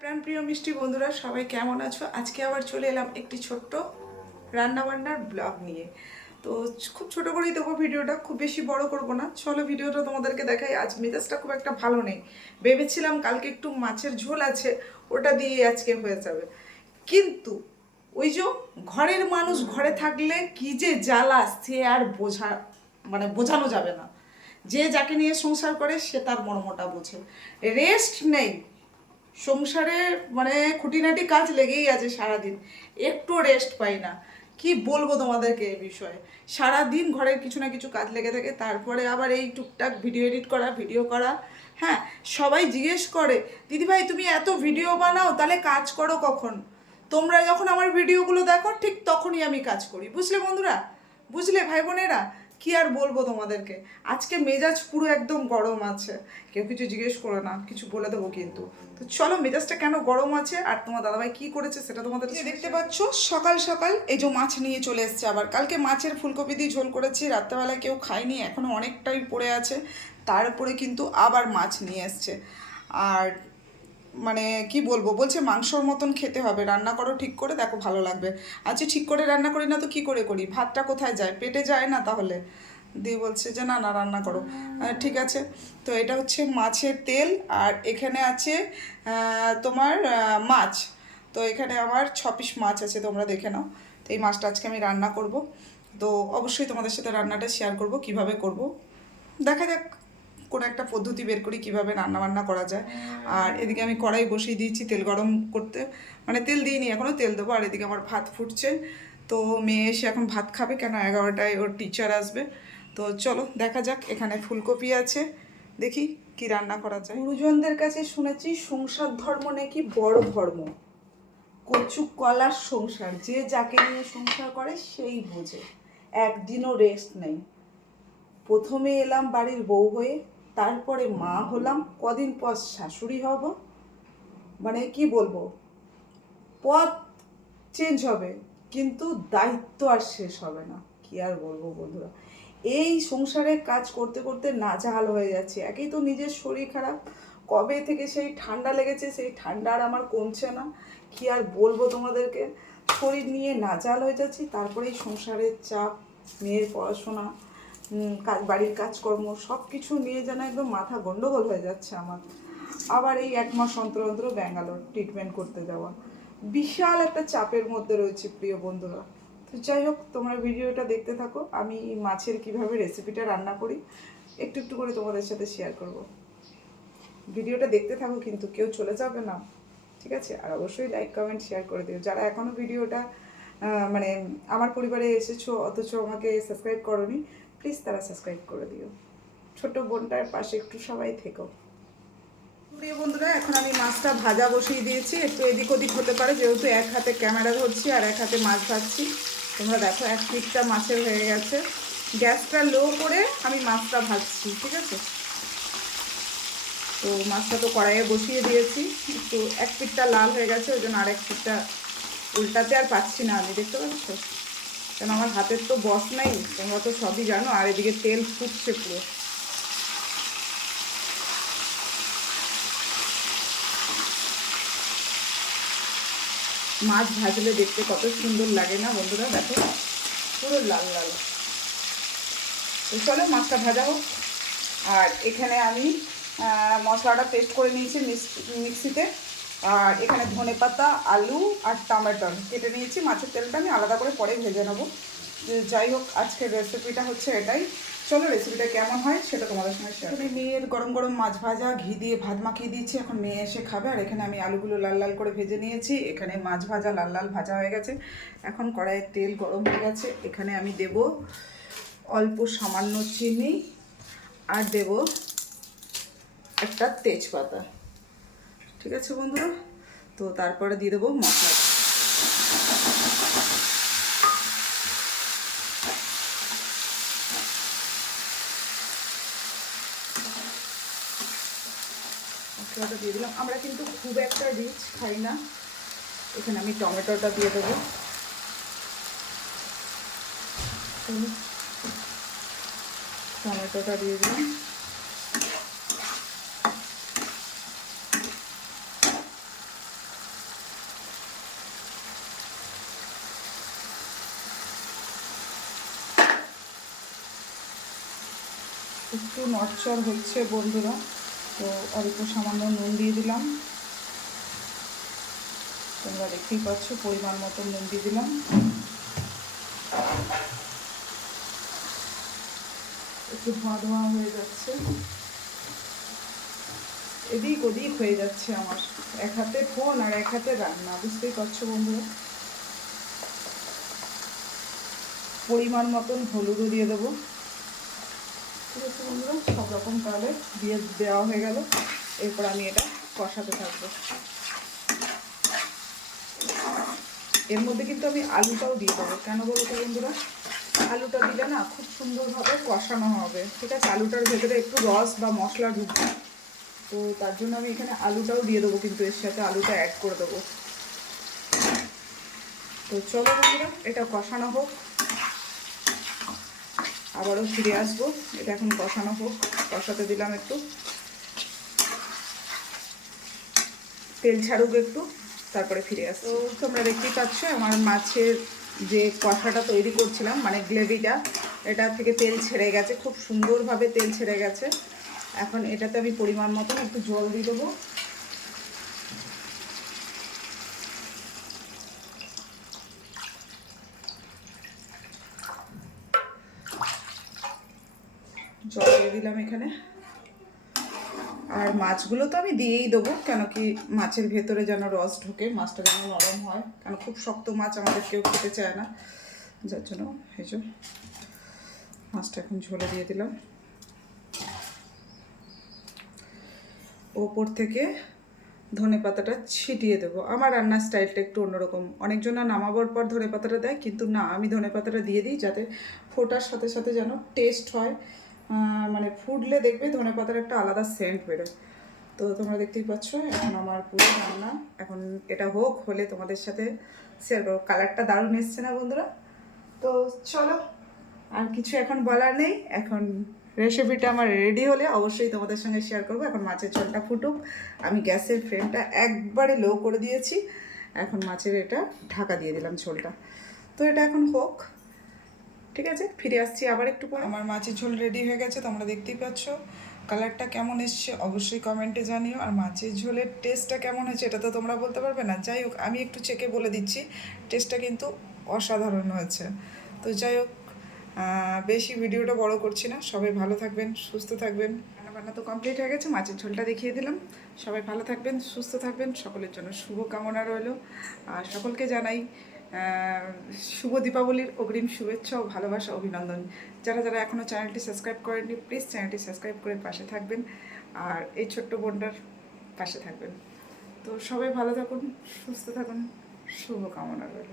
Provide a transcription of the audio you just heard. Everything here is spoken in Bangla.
প্রাণ প্রিয় মিষ্টি বন্ধুরা, সবাই কেমন আছো? আজকে আবার চলে এলাম একটি ছোট্ট রান্নাবান্নার ব্লগ নিয়ে। তো খুব ছোট করেই দেবো ভিডিওটা, খুব বেশি বড় করব না। চলো ভিডিওটা তোমাদেরকে দেখাই। আজ মেজাজটা খুব একটা ভালো নেই। ভেবেছিলাম কালকে একটু মাছের ঝোল আছে, ওটা দিয়ে আজকে হয়ে যাবে। কিন্তু ওই যে ঘরের মানুষ ঘরে থাকলে কি যে জ্বালা, সে আর বোঝা মানে বোঝানো যাবে না। যে যাকে নিয়ে সংসার করে, সে তার মর্মটা বোঝে। রেস্ট নেই। সংসারে মানে খুঁটিনাটি কাজ লেগেই আছে সারাদিন। একটু রেস্ট পাই না। কি বলব তোমাদেরকে এই বিষয়ে? সারাদিন ঘরের কিছু না কিছু কাজ লেগে থাকে, তারপরে আবার এই টুকটাক ভিডিও এডিট করা ভিডিও করা। হ্যাঁ সবাই জিজ্ঞেস করে, দিদিভাই, তুমি এত ভিডিও বানাও, তাহলে কাজ করো কখন? তোমরা যখন আমার ভিডিওগুলো দেখো, ঠিক তখনই আমি কাজ করি। বুঝলে বন্ধুরা? বুঝলে ভাই বোনেরা? কি আর বলব তোমাদেরকে? আজকে মেজাজ পুরো একদম গরম আছে। কেউ কিছু জিজ্ঞেস করো না কিছু বলে দেবো কিন্তু। তো চলো মেজাজটা কেন গরম আছে? আর তোমার দাদাভাই কি করেছে সেটা তোমাদের দেখতে পাচ্ছ সকাল সকাল এই যে মাছ নিয়ে চলে এসছে আবার। কালকে মাছের ফুলকপি দিয়ে ঝোল করেছি রাত্রেবেলায় কেউ খায়নি এখনও অনেকটাই পড়ে আছে। তারপরে কিন্তু আবার মাছ নিয়ে এসছে। আর মানে কি বলব, বলছে মাংসর মতন খেতে হবে, রান্না করো ঠিক করে, দেখো ভালো লাগবে। আচ্ছা ঠিক করে রান্না করি না তো কি করে করি? ভাতটা কোথায় যায়? পেটে যায় না তাহলে? দিয়ে বলছে যে, না না, রান্না করো। ঠিক আছে। তো এটা হচ্ছে মাছের তেল, আর এখানে আছে তোমার মাছ। তো এখানে আমার ছ পিস মাছ আছে, তোমরা দেখে নাও। তো এই মাছটা আজকে আমি রান্না করব। তো অবশ্যই তোমাদের সাথে রান্নাটা শেয়ার করব, কীভাবে করব। দেখা যাক। কোনো একটা পদ্ধতি বের করি কীভাবে রান্না বান্না করা যায়। আর এদিকে আমি কড়াই বসিয়ে দিয়েছি তেল গরম করতে। মানে তেল দিইনি এখনও তেল দেবো। আর এদিকে আমার ভাত ফুটছে। তো মেয়ে এসে এখন ভাত খাবে কেন? এগারোটায় ওর টিচার আসবে। তো চলো দেখা যাক। এখানে ফুলকপি আছে। দেখি কি রান্না করা যায়। গুরুজনদের কাছে শুনেছি সংসার ধর্ম নাকি বড় ধর্ম। কচু কলার সংসার। যে যাকে নিয়ে সংসার করে সেই বোঝে। একদিনও রেস্ট নেই। প্রথমে এলাম বাড়ির বউ হয়ে। তারপরে মা হলাম, কদিন পর শাশুড়ি হব। মানে কি বলব, পথ চেঞ্জ হবে, কিন্তু দায়িত্ব আর শেষ হবে না। কি আর বলব বন্ধুরা, এই সংসারে কাজ করতে করতে নাজেহাল হয়ে যাচ্ছে। একেই তো নিজের শরীর খারাপ, কবে থেকে সেই ঠান্ডা লেগেছে সেই ঠান্ডা আর আমার কমছে না। কি আর বলব তোমাদেরকে, শরীর নিয়ে নাজাল হয়ে যাচ্ছি, তারপরে এই সংসারের চাপ, মেয়ের পড়াশোনা বাড়ির কাজকর্ম সব কিছু নিয়ে যেন একদম মাথা গন্ডগোল হয়ে যাচ্ছে আমার। আবার এই এক মাস অন্তর অন্তর ব্যাঙ্গালোর ট্রিটমেন্ট করতে যাওয়া। বিশাল একটা চাপের মধ্যে রয়েছে প্রিয় বন্ধুরা। তো যাই হোক, তোমরা ভিডিওটা দেখতে থাকো। আমি মাছের কীভাবে রেসিপিটা রান্না করি, একটু একটু করে তোমাদের সাথে শেয়ার করব। ভিডিওটা দেখতে থাকো, কিন্তু কেউ চলে যাবে না, ঠিক আছে? আর অবশ্যই লাইক কমেন্ট শেয়ার করে দিও। যারা এখনও ভিডিওটা মানে আমার পরিবারে এসেছ, অথচ আমাকে সাবস্ক্রাইব করনি প্লিজ তারা সাবস্ক্রাইব করে দিও। ছোট বোনটার পাশে একটু সবাই থেকো। প্রিয় বন্ধুরা, এখন আমি মাছটা ভাজা বসিয়ে দিয়েছি। একটু এদিক ওদিক হতে পারে, যেহেতু এক হাতে ক্যামেরা ধরছি আর এক হাতে মাছ ভাজছি। তোমরা দেখো, এক পিঠটা মাছের হয়ে গেছে। গ্যাসটা লো করে আমি মাছটা ভাজছি, ঠিক আছে? তো মাছটা তো কড়াইয়ে বসিয়ে দিয়েছি। একটু, এক পিঠটা লাল হয়ে গেছে, ওই জন্য আর এক পিঠটা উল্টাতে আর পাচ্ছি না আমি, দেখতে পাচ্ছ? কেন আমার হাতের তো বস নাই? তোমরা তো সবই জানো, আর এদিকে তেল ফুটছে পুরো। মাছ ভাজলে দেখতে কত সুন্দর লাগে না বন্ধুরা, দেখো? পুরো লাল লাল। চলো মাছটা ভাজা হোক। আর এখানে আমি মশলাটা পেস্ট করে নিয়েছি মিক্স- মিক্সিতে। আর এখানে ধনে পাতা, আলু আর টমেটো। কেটে নিয়েছি, মাছের তেলটা আমি আলাদা করে পরে ভেজে নেব। যাই হোক, আজকের রেসিপিটা হচ্ছে এটাই। চলো রেসিপিটা কেমন হয় সেটা তোমাদের সঙ্গে শেয়ার করি। মেয়ের গরম গরম মাছ ভাজা, ঘি দিয়ে ভাত মাখিয়ে দিয়েছি, এখন মেয়ে এসে খাবে। আর এখানে আমি আলুগুলো লাল লাল করে ভেজে নিয়েছি। এখানে মাছ ভাজা লাল লাল ভাজা হয়ে গেছে। এখন কড়াইয়ের তেল গরম হয়ে গেছে। এখানে আমি দেব অল্প সামান্য চিনি আর দেব একটা তেজপাতা। ঠিক আছে বন্ধুরা? তো তারপরে দিয়ে দেবো মশলা। মশলাটা দিয়ে দিলাম। আমরা কিন্তু খুব একটা রিচ খাই না। এখানে আমি টমেটোটা দিয়ে দেবো। টমেটোটা দিয়ে দিলাম। একটু নড়চড় হচ্ছে বন্ধুরা। তো অল্প সামান্য নুন দিয়ে দিলাম। তোমরা দেখতেই পাচ্ছ পরিমাণ মতো নুন দিয়ে দিলাম। একটু ধোঁয়া ধোঁয়া হয়ে যাচ্ছে। এদিক ওদিক হয়ে যাচ্ছে আমার। এক হাতে ফোন আর এক হাতে রান্না, বুঝতেই পারছ বন্ধুরা? পরিমাণ মতন হলুদও দিয়ে দেবো। ঠিক আছে বন্ধুরা সব রকম তাহলে দিয়ে দেওয়া হয়ে গেল। এরপর আমি এটা কষাতে থাকব। এর মধ্যে কিন্তু আমি আলুটাও দিয়ে দেবো। কেন বলো তো বন্ধুরা? আলুটা দিলে না খুব সুন্দরভাবে কষানো হবে। ঠিক আছে? আলুটার ভেতরে একটু রস বা মশলা ঢুকবে। তো তার জন্য আমি এখানে আলুটাও দিয়ে দেবো, কিন্তু এর সাথে আলুটা অ্যাড করে দেবো। তো চলো বন্ধুরা, এটা কষানো হোক। আবারও ফিরে আসব। এটা এখন কষানো হোক, কষাতে দিলাম একটু। তেল ছাড়ুক একটু, তারপরে ফিরে আসব তোমরা দেখতেই পাচ্ছ, আমার মাছের যে কষাটা তৈরি করছিলাম মানে গ্রেভিটা, এটা থেকে তেল ছেড়ে গেছে, খুব সুন্দরভাবে তেল ছেড়ে গেছে। এখন এটাতে আমি পরিমাণ মতন একটু জল দিয়ে দেবো জল দিয়ে দিলাম এখানে। আর মাছগুলো তো আমি দিয়েই দেবো, কেন কি মাছের ভেতরে যেন রস ঢোকে, মাছটা যেন নরম হয়। কারণ খুব শক্ত মাছ আমাদের কেউ খেতে চায় না। যার জন্য এই যে মাছটা এখন ঝোলে দিয়ে দিলাম। ওপর থেকে ধনে পাতাটা ছিটিয়ে দেবো। আমার রান্নার স্টাইলটা একটু অন্যরকম। অনেকজন নামাবার পর ধনে পাতাটা দেয়, কিন্তু না, আমি ধনে পাতাটা দিয়ে দিই যাতে ফোটার সাথে সাথে যেন টেস্ট হয়। মানে ফুটলে দেখবে ধনে পাতার একটা আলাদা সেন্ট বেরোয়। তো তোমরা দেখতেই পাচ্ছ, এখন আমার পুরো রান্না। এখন এটা হোক, হলে তোমাদের সাথে শেয়ার করো কালারটা দারুণ এসছে না বন্ধুরা? তো চলো, আর কিছু এখন বলার নেই। এখন রেসিপিটা আমার রেডি হলে অবশ্যই তোমাদের সঙ্গে শেয়ার করব। এখন মাছের ঝোলটা ফুটুক। আমি গ্যাসের ফ্লেমটা একবারে লো করে দিয়েছি। এখন মাছের এটা ঢাকা দিয়ে দিলাম ঝোলটা। তো এটা এখন হোক। ঠিক আছে? ফিরে আসছি আবার একটু পর। আমার মাছের ঝোল রেডি হয়ে গেছে, তোমরা দেখতেই পাচ্ছ। কালারটা কেমন এসছে, অবশ্যই কমেন্টে জানিও। আর মাছের ঝোলের টেস্টটা কেমন হয়েছে, এটা তো তোমরা বলতে পারবে না। যাই হোক, আমি একটু চেকে বলে দিচ্ছি টেস্টটা কিন্তু অসাধারণ হয়েছে। তো যাই হোক বেশি ভিডিওটা বড় করছি না। সবাই ভালো থাকবেন, সুস্থ থাকবেন। রান্নাবান্না তো কমপ্লিট হয়ে গেছে, মাছের ঝোলটা দেখিয়ে দিলাম। সবাই ভালো থাকবেন, সুস্থ থাকবেন। সকলের জন্য শুভ কামনা রইল। আর সকলকে জানাই শুভ দীপাবলির অগ্রিম শুভেচ্ছা ও ভালোবাসা, অভিনন্দন। যারা যারা এখনও চ্যানেলটি সাবস্ক্রাইব করেননি, প্লিজ চ্যানেলটি সাবস্ক্রাইব করে পাশে থাকবেন আর এই ছোট্ট বোনটার পাশে থাকবেন। তো সবাই ভালো থাকুন, সুস্থ থাকুন, শুভকামনা রইল।